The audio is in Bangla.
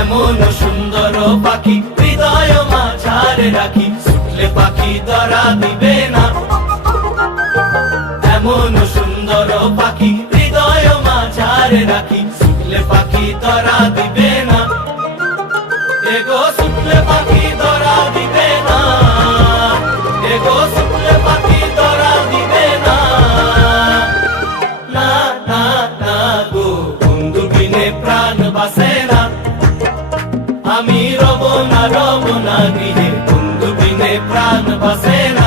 এমন সুন্দর পাখি হৃদয় মাঝারে রাখি, ছুটলে পাখি ধরা দিবে না। এমন সুন্দর পাখি হৃদয় মাঝারে রাখি, ছুটলে পাখি ধরা দিবে না। এগো ছুটলে পাখি ধরা দিবে না, এগো ছুটলে পাখি ধরা দিবে না। না না না গো বন্ধু বিনে প্রাণ বাসে না, আমি রব না গৃহে, বন্ধু বিনে প্রাণ বাসে না।